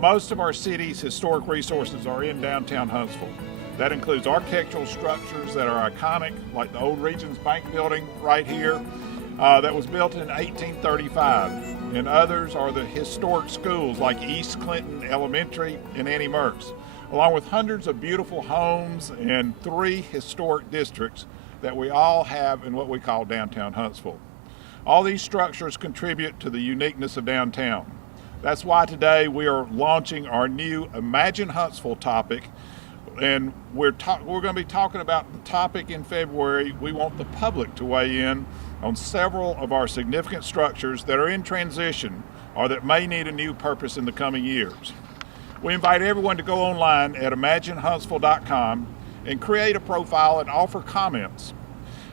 Most of our city's historic resources are in downtown Huntsville. That includes architectural structures that are iconic, like the old Regions Bank building right here, that was built in 1835. And others are the historic schools like East Clinton Elementary and Annie Merts, along with hundreds of beautiful homes and 3 historic districts that we all have in what we call downtown Huntsville. All these structures contribute to the uniqueness of downtown. That's why today we are launching our new Imagine Huntsville topic, and we're going to be talking about the topic in February. We want the public to weigh in on several of our significant structures that are in transition or that may need a new purpose in the coming years. We invite everyone to go online at imaginehuntsville.com and create a profile and offer comments.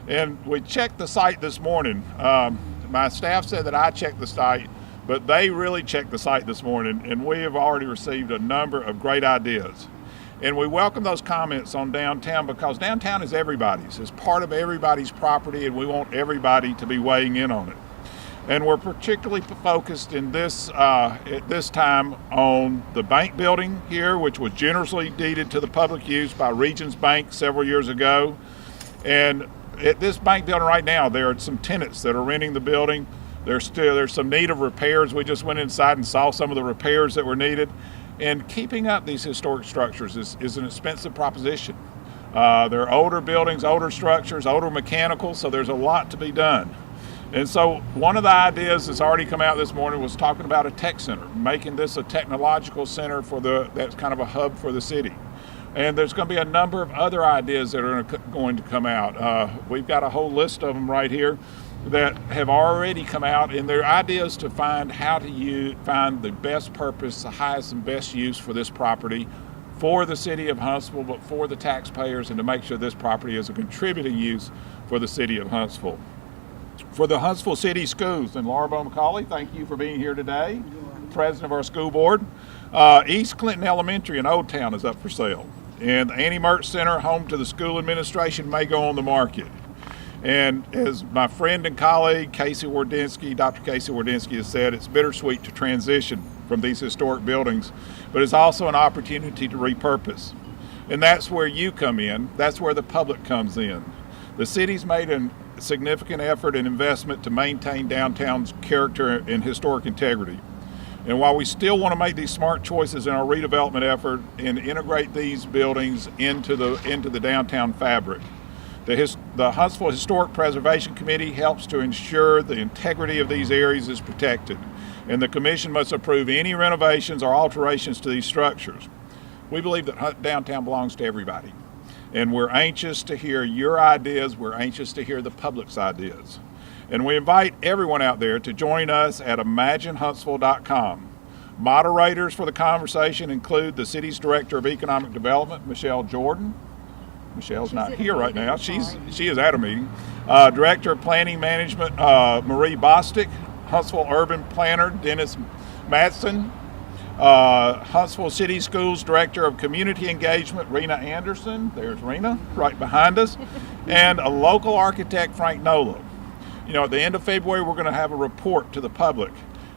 And we checked the site this morning. My staff said that I checked the site, but they really checked the site this morning, and we have already received a number of great ideas. And we welcome those comments on downtown because downtown is everybody's. It's part of everybody's property, and we want everybody to be weighing in on it. And we're particularly focused in this at this time on the bank building here, which was generously deeded to the public use by Regions Bank several years ago. And at this bank building right now, there are some tenants that are renting the building. There's some need of repairs. We just went inside and saw some of the repairs that were needed. And keeping up these historic structures is an expensive proposition. There are older buildings, older structures, older mechanicals, so there's a lot to be done. And so one of the ideas that's already come out this morning was talking about a tech center, making this a technological center that's kind of a hub for the city. And there's going to be a number of other ideas that are going to come out. We've got a whole list of them right here that have already come out, and they're ideas to find how to find the best purpose, the highest and best use for this property for the city of Huntsville, but for the taxpayers, and to make sure this property is a contributing use for the city of Huntsville. For the Huntsville City Schools, and Laura Macaulay, thank you for being here today, president of our school board. East Clinton Elementary in Old Town is up for sale, and the Annie Merts Center, home to the school administration, may go on the market. And as my friend and colleague, Dr. Casey Wardynski has said, it's bittersweet to transition from these historic buildings, but it's also an opportunity to repurpose. And that's where you come in. That's where the public comes in. The city's made a significant effort and investment to maintain downtown's character and historic integrity. And while we still want to make these smart choices in our redevelopment effort and integrate these buildings into the downtown fabric, the Huntsville Historic Preservation Committee helps to ensure the integrity of these areas is protected, and the Commission must approve any renovations or alterations to these structures. We believe that downtown belongs to everybody, and we're anxious to hear your ideas. We're anxious to hear the public's ideas. And we invite everyone out there to join us at imaginehuntsville.com. Moderators for the conversation include the city's Director of Economic Development, Michelle Jordan. Michelle's not here right now. She is at a meeting. Director of Planning Management, Marie Bostic. Huntsville Urban Planner, Dennis Matson. Huntsville City Schools Director of Community Engagement, Rena Anderson. There's Rena right behind us. And a local architect, Frank Nola. At the end of February, we're going to have a report to the public.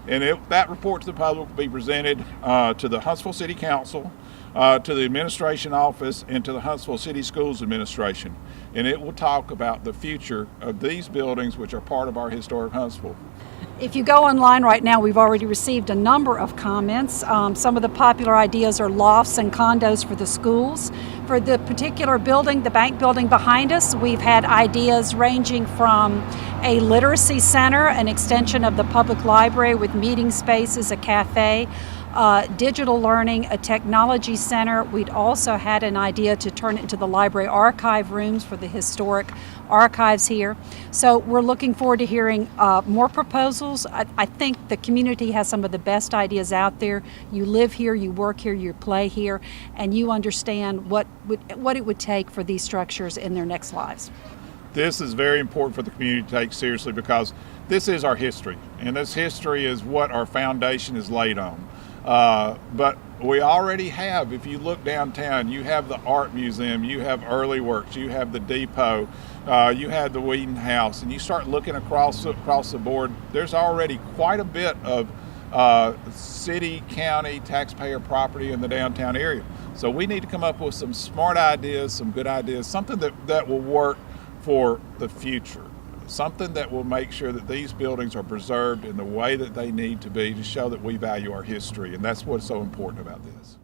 And that report to the public will be presented to the Huntsville City Council, to the administration office, and to the Huntsville City Schools Administration. And it will talk about the future of these buildings, which are part of our historic Huntsville. If you go online right now, we've already received a number of comments. Some of the popular ideas are lofts and condos for the schools. For the particular building, the bank building behind us, we've had ideas ranging from a literacy center, an extension of the public library with meeting spaces, a cafe, digital learning, a technology center. We'd also had an idea to turn it into the library archive rooms for the historic archives here. So we're looking forward to hearing more proposals. I think the community has some of the best ideas out there. You live here, you work here, you play here, and you understand what it would take for these structures in their next lives. This is very important for the community to take seriously because this is our history, and this history is what our foundation is laid on. But we already have, if you look downtown, you have the art museum, you have Early Works, you have the depot, you have the Whedon House, and you start looking across the board, there's already quite a bit of city, county, taxpayer property in the downtown area. So we need to come up with some smart ideas, some good ideas, something that will work for the future, something that will make sure that these buildings are preserved in the way that they need to be to show that we value our history, and that's what's so important about this.